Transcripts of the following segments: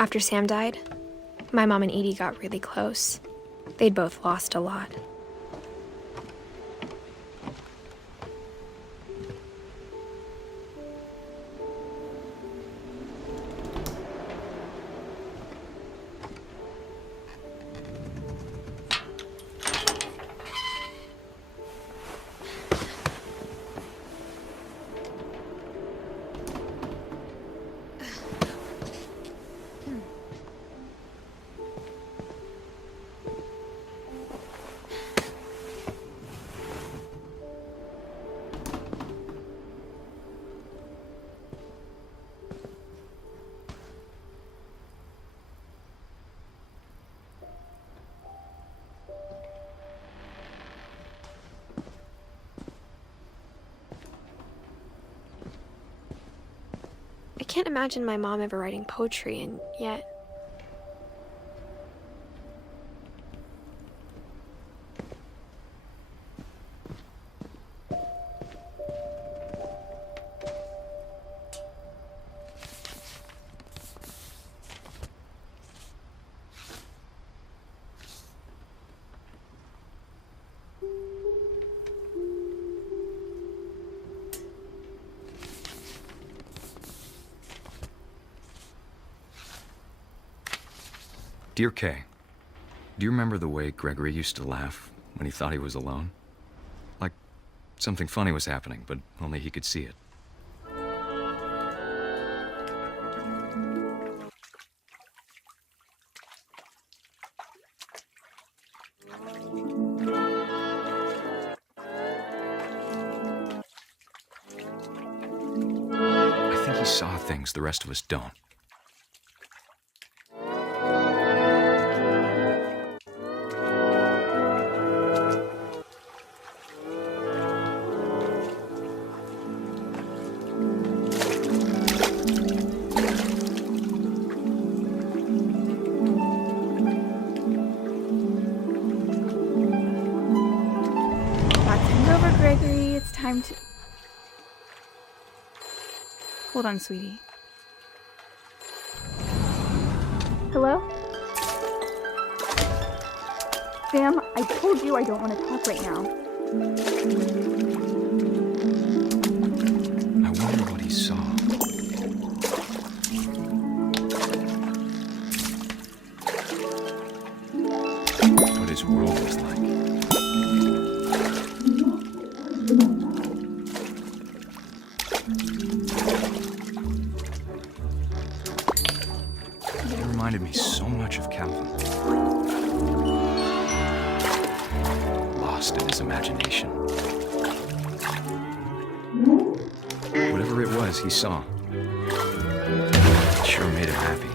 After Sam died, my mom and Edie got really close. They'd both lost a lot. I can't imagine my mom ever writing poetry, and yet... Dear Kay, do you remember the way Gregory used to laugh when he thought he was alone? Like something funny was happening, but only he could see it. I think he saw things the rest of us don't. Gregory, it's time to... Hold on, sweetie. Hello? Sam, I told you I don't want to talk right now. I wonder what he saw. What his world was like. It reminded me so much of Calvin. Lost in his imagination. Whatever it was he saw, it sure made him happy.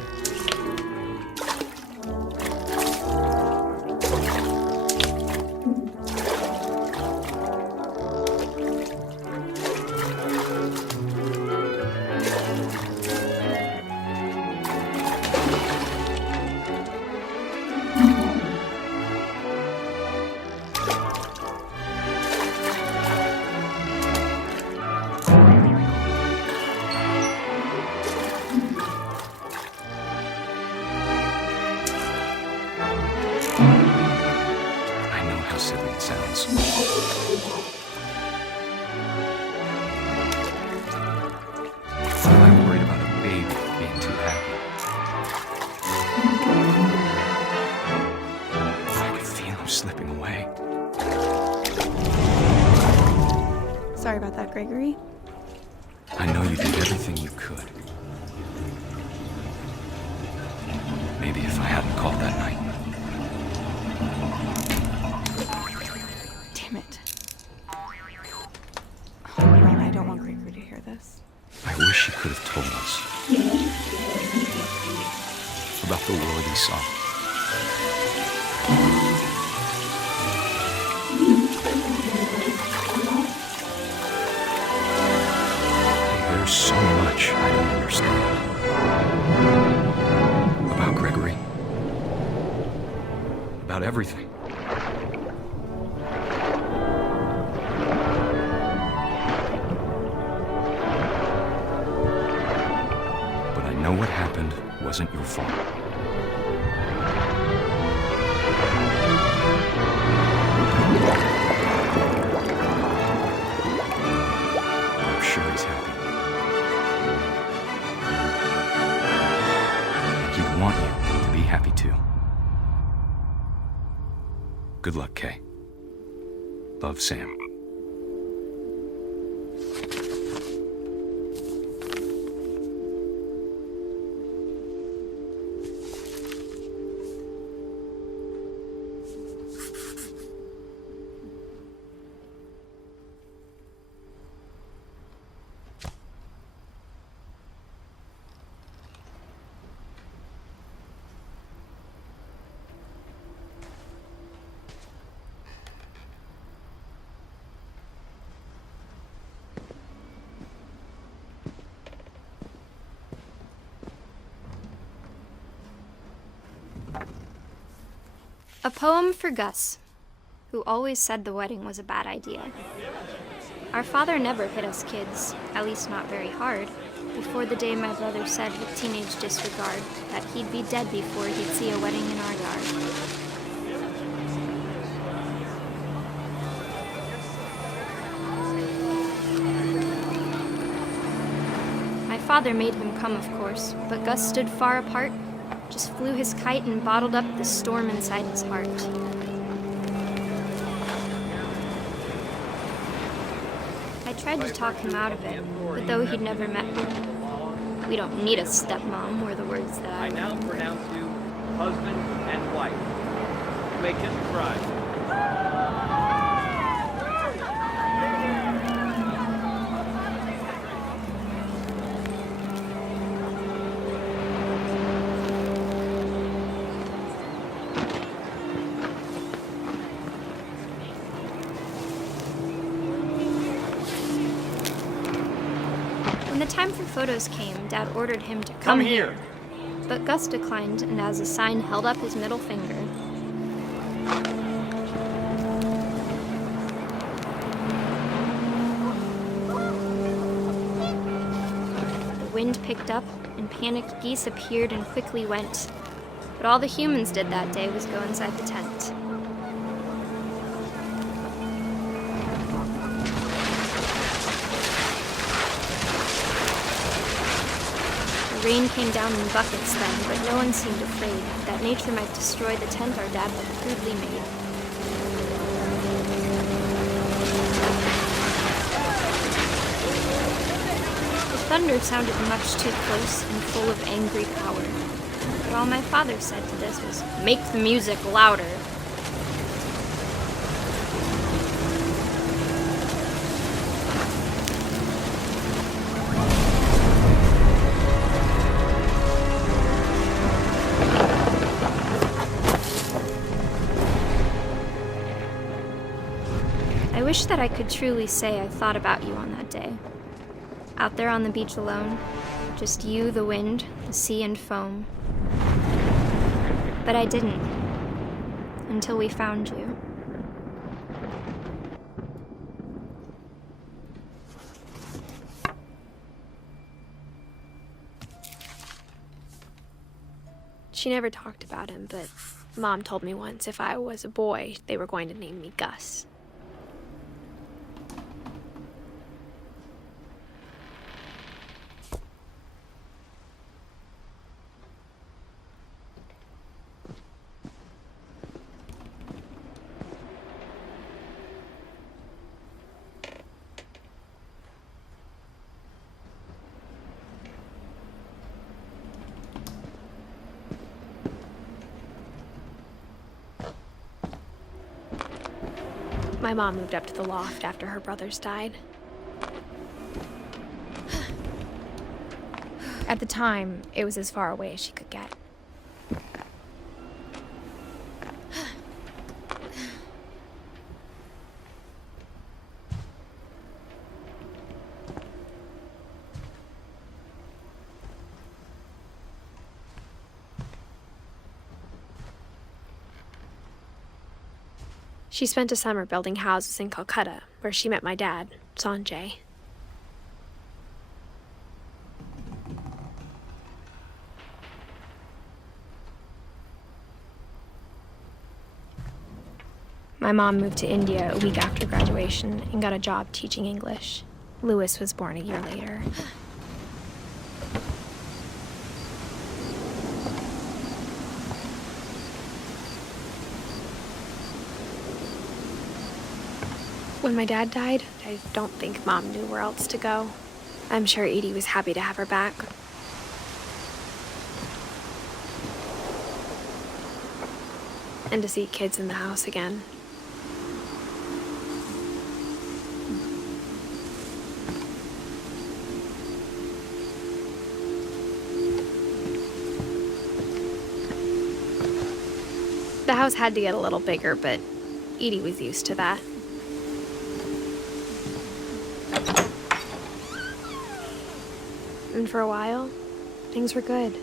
How silly it sounds. I'm worried about a baby being too happy. I could feel him slipping away. Sorry about that, Gregory. I know you did everything you could. Maybe if I hadn't called that night. Damn it. Oh, Ron, I don't want Gregory to hear this. I wish he could have told us about the world he saw. There's so much I don't understand about Gregory, about everything. But I know what happened wasn't your fault. I'm sure he's happy. And he'd want you to be happy too. Good luck, Kay. Love, Sam. A poem for Gus, who always said the wedding was a bad idea. Our father never hit us kids, at least not very hard, before the day my brother said with teenage disregard that he'd be dead before he'd see a wedding in our yard. My father made him come, of course, but Gus stood far apart, just flew his kite and bottled up the storm inside his heart. I tried to talk him out of it, but though he'd never met me, "We don't need a stepmom," were the words that I now remembered. pronounce you husband and wife. You may kiss the bride. When the time for photos came, Dad ordered him to come here. But Gus declined, and as a sign held up his middle finger. The wind picked up, and panicked geese appeared and quickly went. But all the humans did that day was go inside the tent. The rain came down in buckets then, but no one seemed afraid that nature might destroy the tent our dad had crudely made. The thunder sounded much too close and full of angry power. But all my father said to this was, "Make the music louder." I wish that I could truly say I thought about you on that day. Out there on the beach alone, just you, the wind, the sea, and foam. But I didn't, until we found you. She never talked about him, but Mom told me once if I was a boy, they were going to name me Gus. My mom moved up to the loft after her brothers died. At the time, it was as far away as she could get. She spent a summer building houses in Calcutta, where she met my dad, Sanjay. My mom moved to India a week after graduation and got a job teaching English. Louis was born a year later. When my dad died, I don't think Mom knew where else to go. I'm sure Edie was happy to have her back. And to see kids in the house again. The house had to get a little bigger, but Edie was used to that. And for a while, things were good.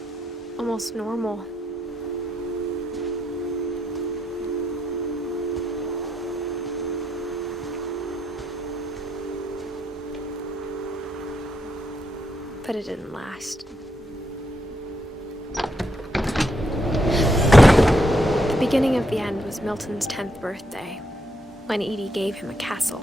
Almost normal. But it didn't last. The beginning of the end was Milton's 10th birthday, when Edie gave him a castle.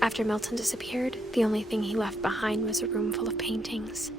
After Milton disappeared, the only thing he left behind was a room full of paintings.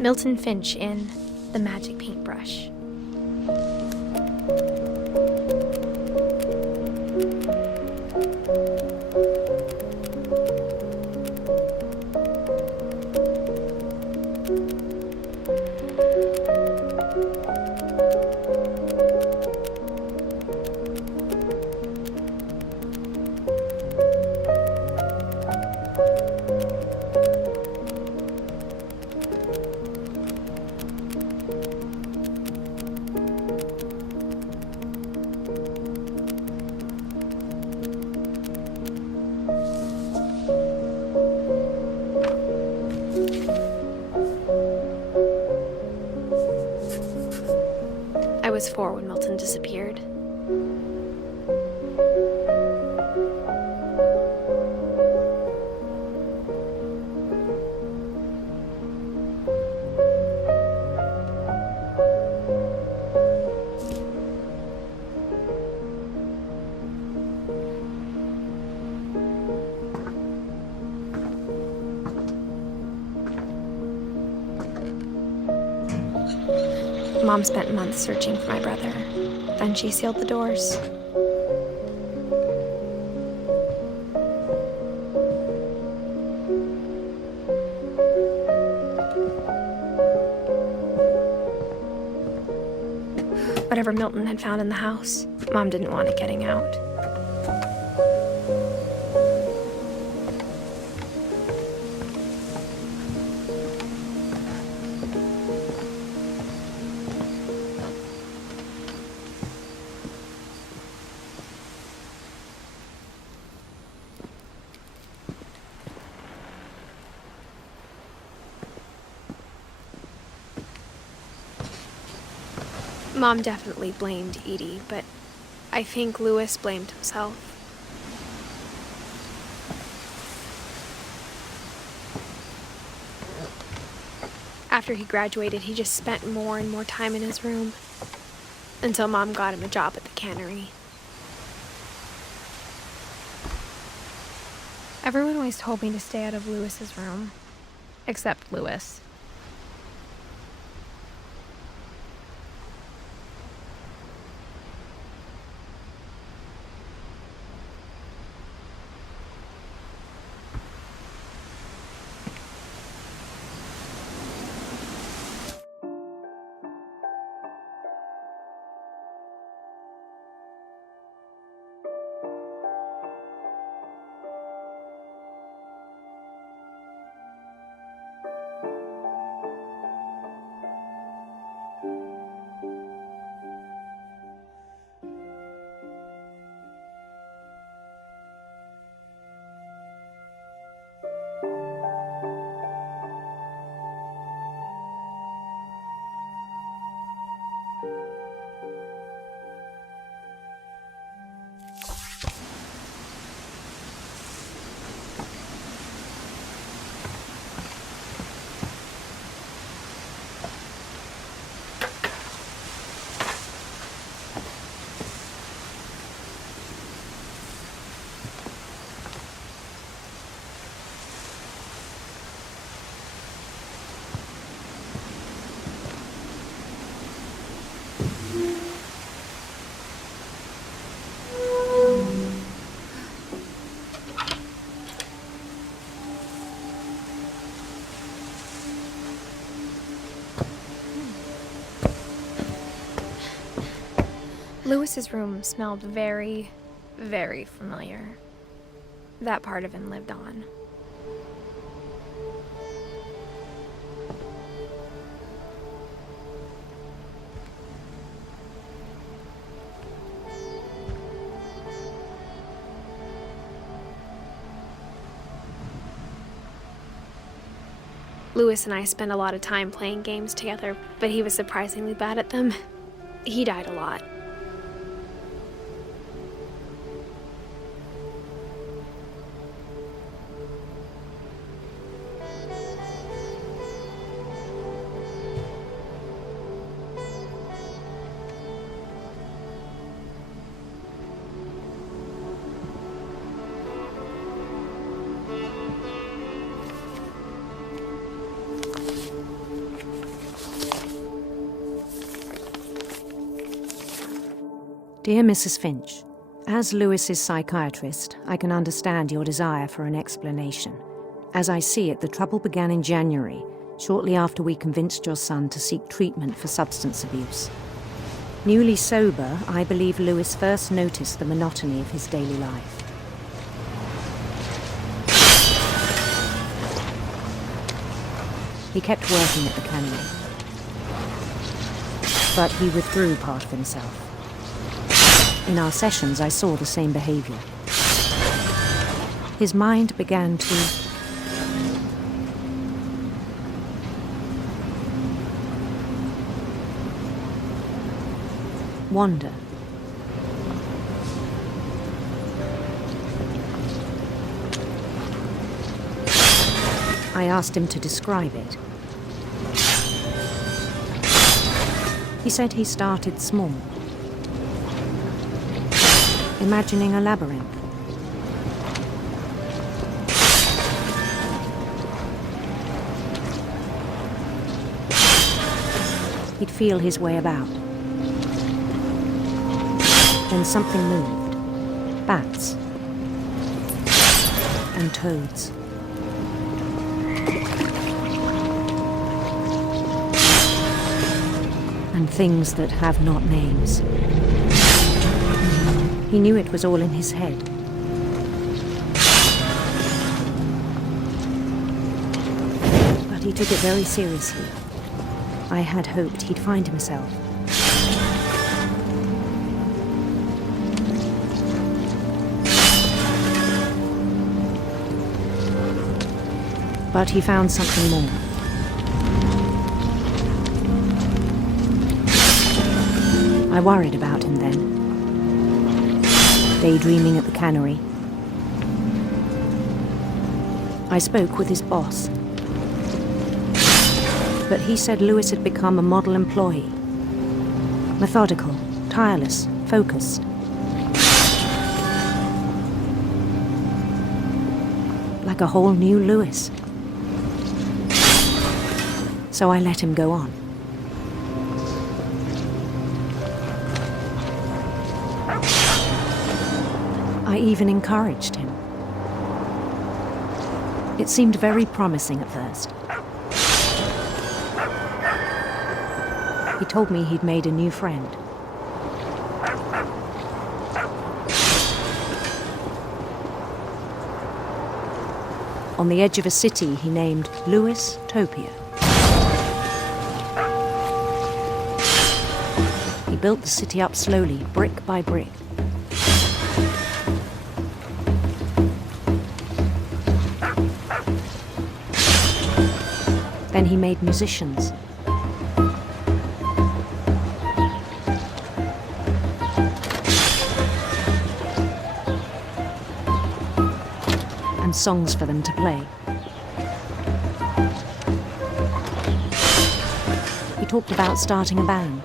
Milton Finch in The Magic Paintbrush. I was 4 when Milton disappeared. Mom spent months searching for my brother. Then she sealed the doors. Whatever Milton had found in the house, Mom didn't want it getting out. Mom definitely blamed Edie, but I think Lewis blamed himself. After he graduated, he just spent more and more time in his room, until Mom got him a job at the cannery. Everyone always told me to stay out of Lewis's room, except Lewis. Lewis's room smelled very, very familiar. That part of him lived on. Lewis and I spent a lot of time playing games together, but he was surprisingly bad at them. He died a lot. Dear Mrs. Finch, as Lewis's psychiatrist, I can understand your desire for an explanation. As I see it, the trouble began in January, shortly after we convinced your son to seek treatment for substance abuse. Newly sober, I believe Lewis first noticed the monotony of his daily life. He kept working at the cannery, but he withdrew part of himself. In our sessions, I saw the same behavior. His mind began to wander. I asked him to describe it. He said he started small, imagining a labyrinth. He'd feel his way about. Then something moved. Bats. And toads. And things that have not names. He knew it was all in his head. But he took it very seriously. I had hoped he'd find himself. But he found something more. I worried about him then. daydreaming at the cannery. I spoke with his boss, but he said Lewis had become a model employee. Methodical, tireless, focused. Like a whole new Lewis. So I let him go on. I even encouraged him. It seemed very promising at first. He told me he'd made a new friend. On the edge of a city he named Lewis Topia. He built the city up slowly, brick by brick. Then he made musicians. And songs for them to play. He talked about starting a band.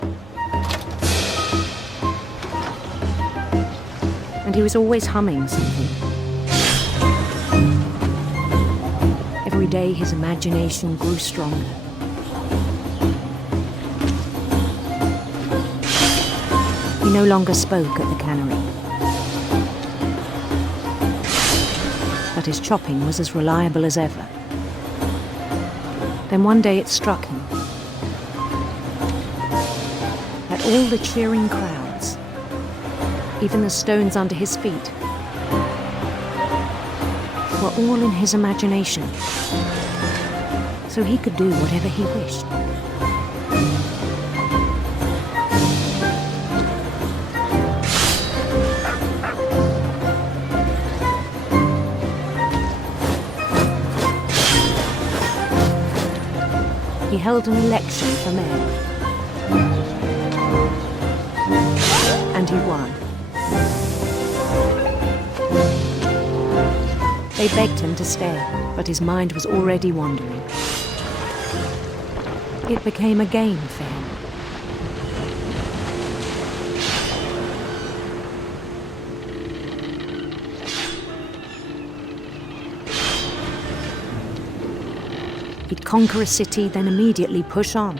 And he was always humming something. Every day his imagination grew stronger. He no longer spoke at the cannery. But his chopping was as reliable as ever. Then one day it struck him that all the cheering crowds, even the stones under his feet, were all in his imagination, so he could do whatever he wished. He held an election for mayor, and he won. They begged him to stay, but his mind was already wandering. It became a game for him. He'd conquer a city, then immediately push on.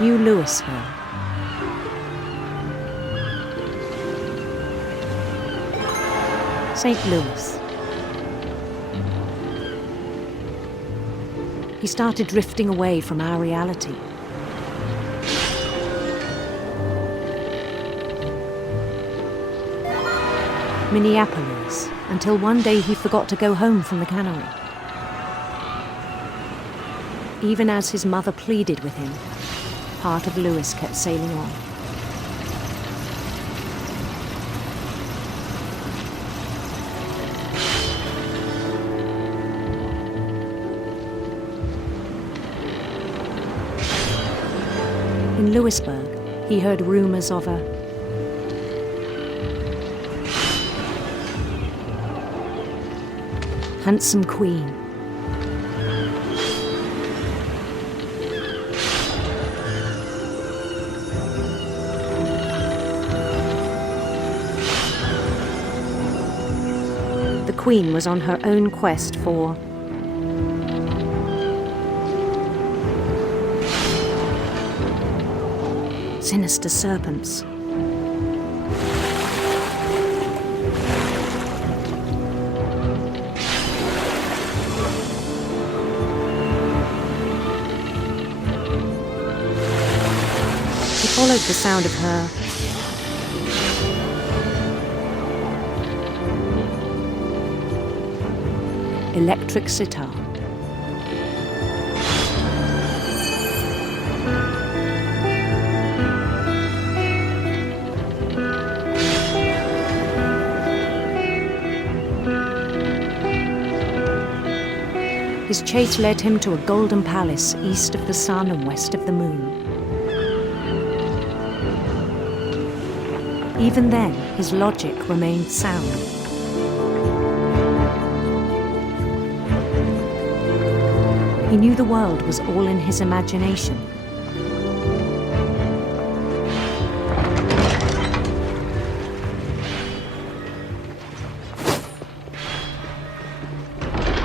New Louisville. St. Louis. He started drifting away from our reality. Minneapolis, until one day he forgot to go home from the cannery. Even as his mother pleaded with him, part of Lewis kept sailing on. In Louisburg, he heard rumors of a handsome queen. The queen was on her own quest for sinister serpents. He followed the sound of her electric sitar. His chase led him to a golden palace east of the sun and west of the moon. Even then, his logic remained sound. He knew the world was all in his imagination.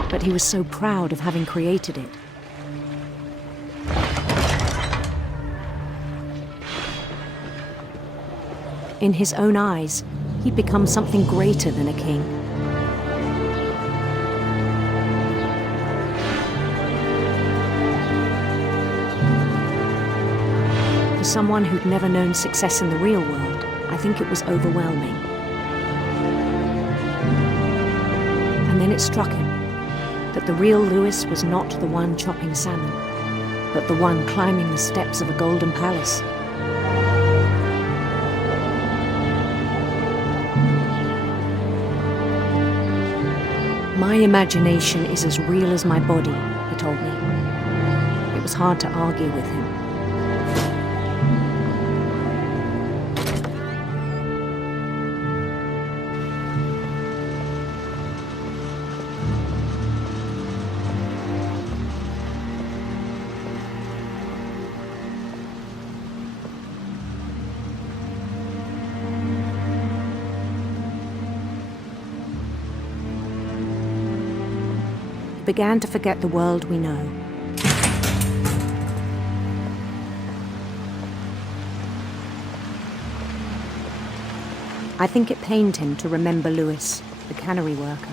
But he was so proud of having created it. In his own eyes, he'd become something greater than a king. For someone who'd never known success in the real world, I think it was overwhelming. And then it struck him that the real Lewis was not the one chopping salmon, but the one climbing the steps of a golden palace. My imagination is as real as my body, he told me. It was hard to argue with him. Began to forget the world we know. I think it pained him to remember Lewis, the cannery worker.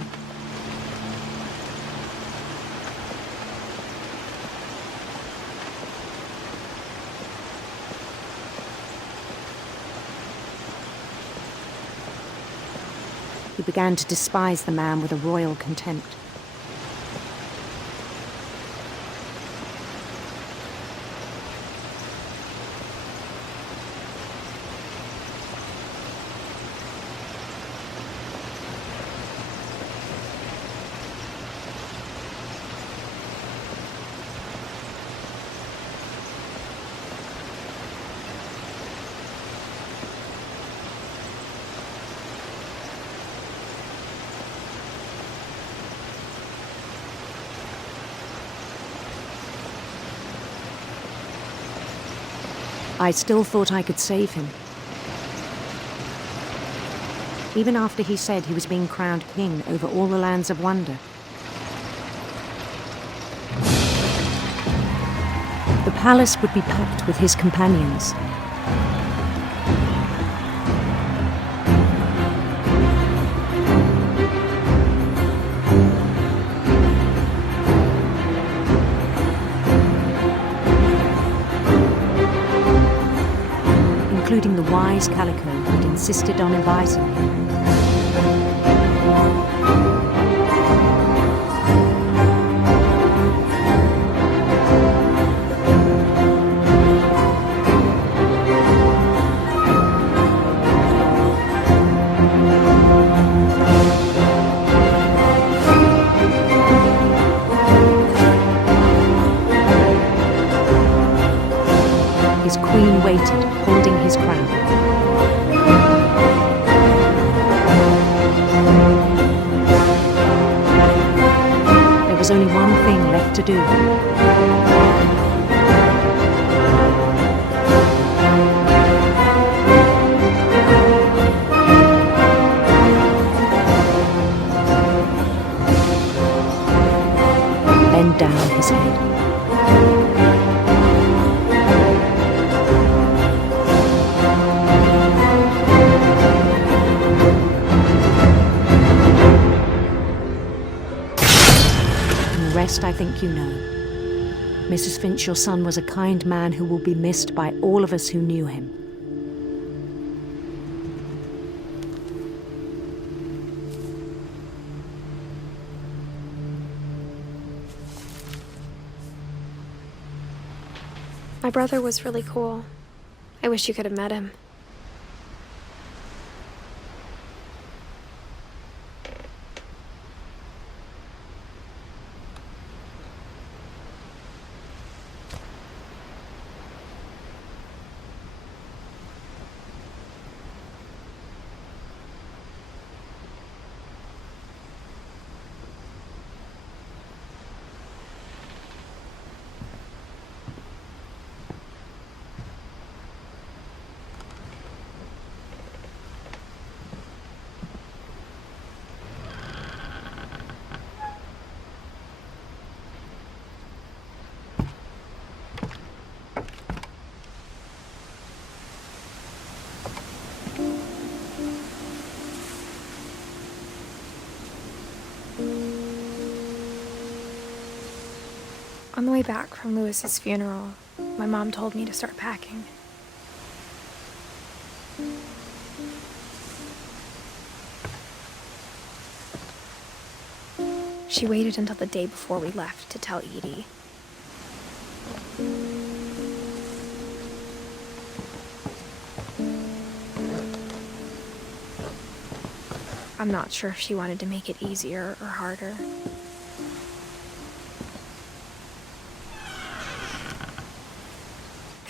He began to despise the man with a royal contempt. I still thought I could save him. Even after he said he was being crowned king over all the lands of wonder. The palace would be packed with his companions. Including the wise Calico who'd insisted on advising him. His queen waited, holding his crown. There was only one thing left to do. Bend down his head. Rest, I think you know. Mrs. Finch, your son was a kind man who will be missed by all of us who knew him. My brother was really cool. I wish you could have met him. On the way back from Lewis's funeral, my mom told me to start packing. She waited until the day before we left to tell Edie. I'm not sure if she wanted to make it easier or harder.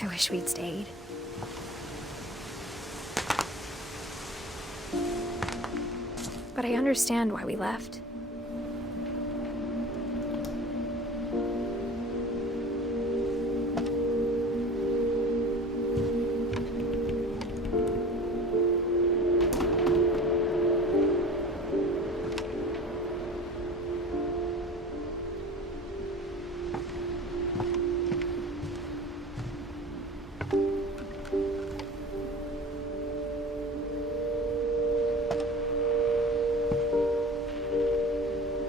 I wish we'd stayed. But I understand why we left.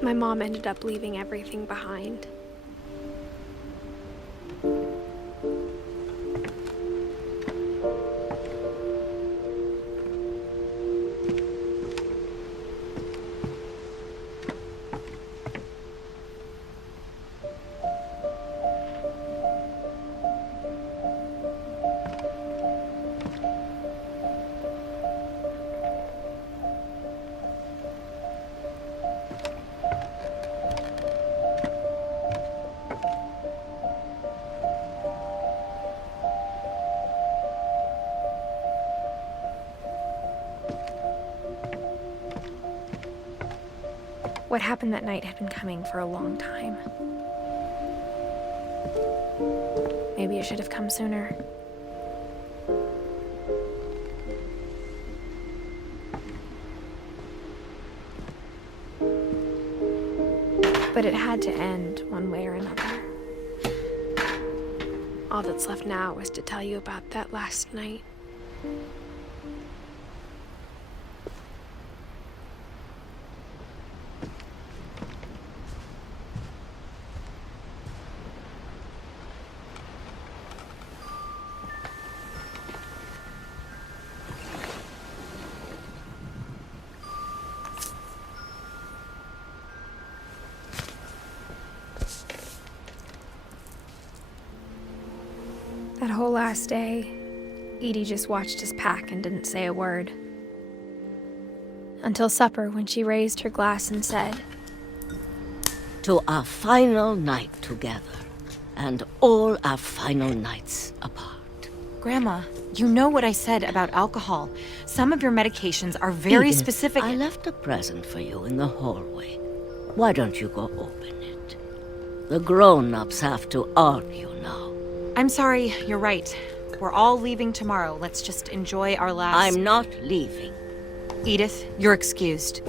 My mom ended up leaving everything behind. What happened that night had been coming for a long time. Maybe it should have come sooner. But it had to end one way or another. All that's left now is to tell you about that last night. That whole last day, Edie just watched us pack and didn't say a word. Until supper, when she raised her glass and said, "To our final night together, and all our final nights apart." Grandma, you know what I said about alcohol. Some of your medications are very Edith, specific. I left a present for you in the hallway. Why don't you go open it? The grown-ups have to argue now. I'm sorry, you're right. We're all leaving tomorrow. Let's just enjoy our last... I'm not leaving. Edith, you're excused.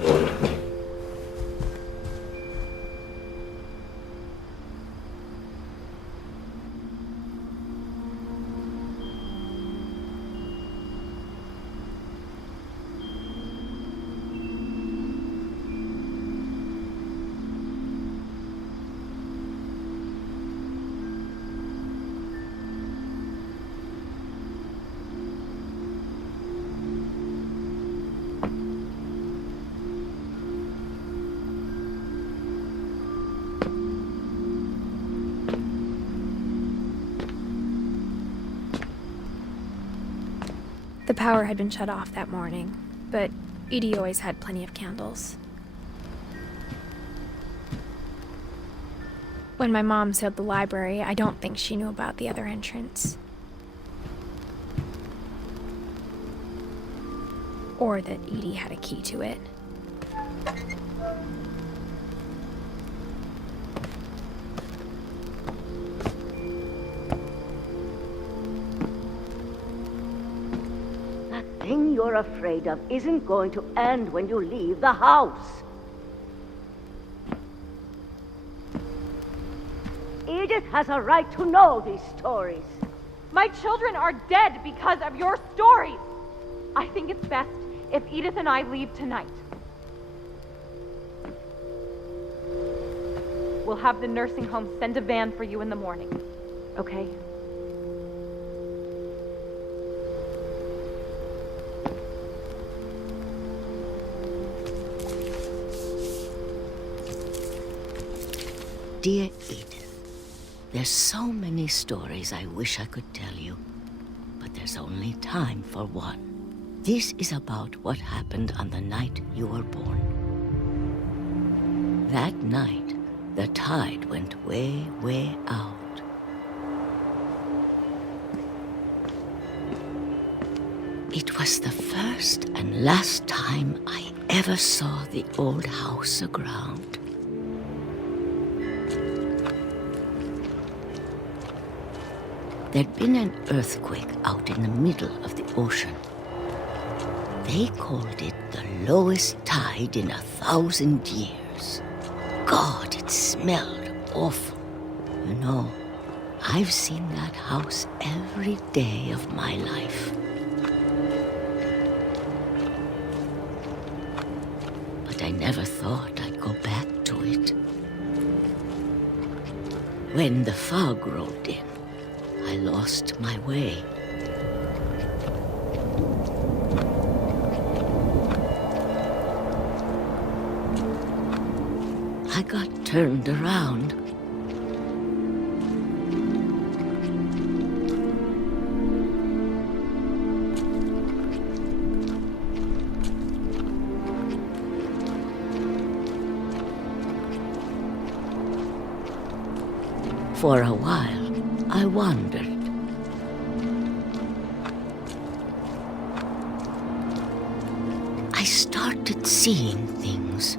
The power had been shut off that morning, but Edie always had plenty of candles. When my mom sealed the library, I don't think she knew about the other entrance. Or that Edie had a key to it. That thing you're afraid of isn't going to end when you leave the house. Edith has a right to know these stories. My children are dead because of your stories. I think it's best if Edith and I leave tonight. We'll have the nursing home send a van for you in the morning. Okay? Dear Edith, there's so many stories I wish I could tell you, but there's only time for one. This is about what happened on the night you were born. That night, the tide went way, way out. It was the first and last time I ever saw the old house aground. There'd been an earthquake out in the middle of the ocean. They called it the lowest tide in 1,000 years. God, it smelled awful. You know, I've seen that house every day of my life. But I never thought I'd go back to it. When the fog rolled in, I lost my way. I got turned around. For a while, I wandered. I started seeing things.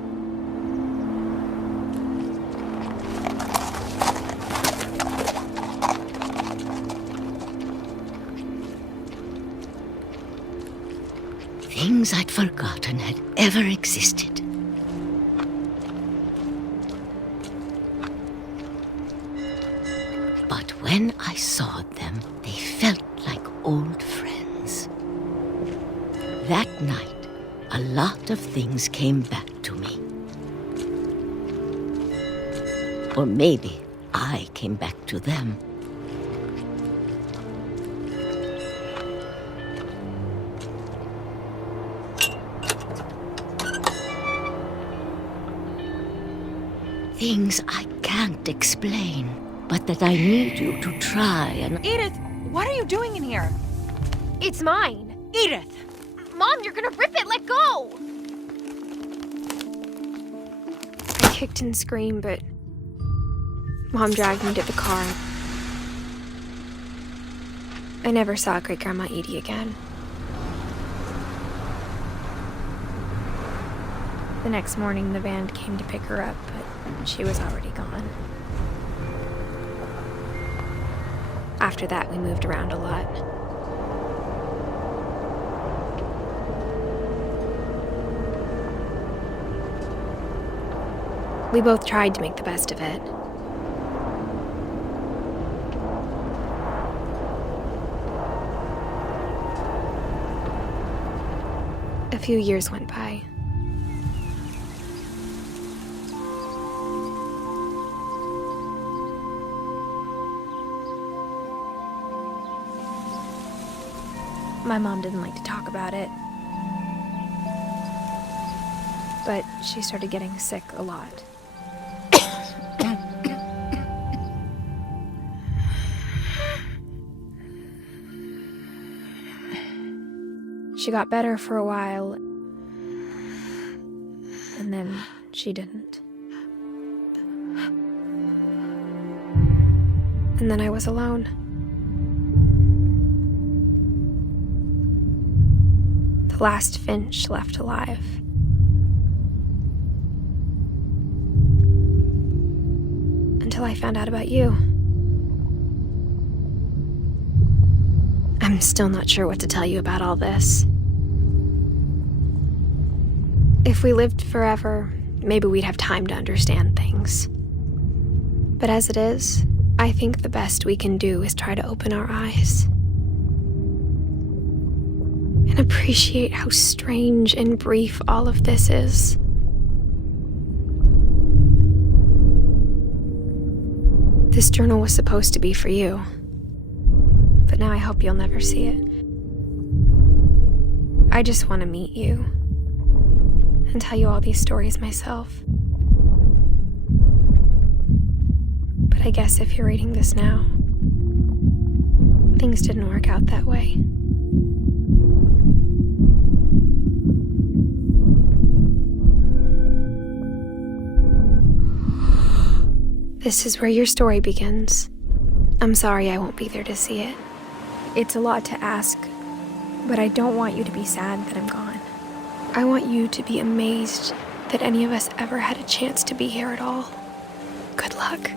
Things I'd forgotten had ever existed. But when I saw them, they felt like old friends. That night, a lot of things came back to me. Or maybe I came back to them. Things I can't explain, but that I need you to try and... Edith, what are you doing in here? It's mine. Edith! Mom, you're gonna rip it. Let go! I kicked and screamed, but Mom dragged me to the car. I never saw Great-Grandma Edie again. The next morning, the van came to pick her up, but she was already gone. After that, we moved around a lot. We both tried to make the best of it. A few years went by. My mom didn't like to talk about it, but she started getting sick a lot. She got better for a while, and then she didn't. And then I was alone. The last Finch left alive. Until I found out about you. I'm still not sure what to tell you about all this. If we lived forever, maybe we'd have time to understand things. But as it is, I think the best we can do is try to open our eyes. And appreciate how strange and brief all of this is. This journal was supposed to be for you. But now I hope you'll never see it. I just want to meet you and tell you all these stories myself. But I guess if you're reading this now, things didn't work out that way. This is where your story begins. I'm sorry I won't be there to see it. It's a lot to ask, but I don't want you to be sad that I'm gone. I want you to be amazed that any of us ever had a chance to be here at all. Good luck.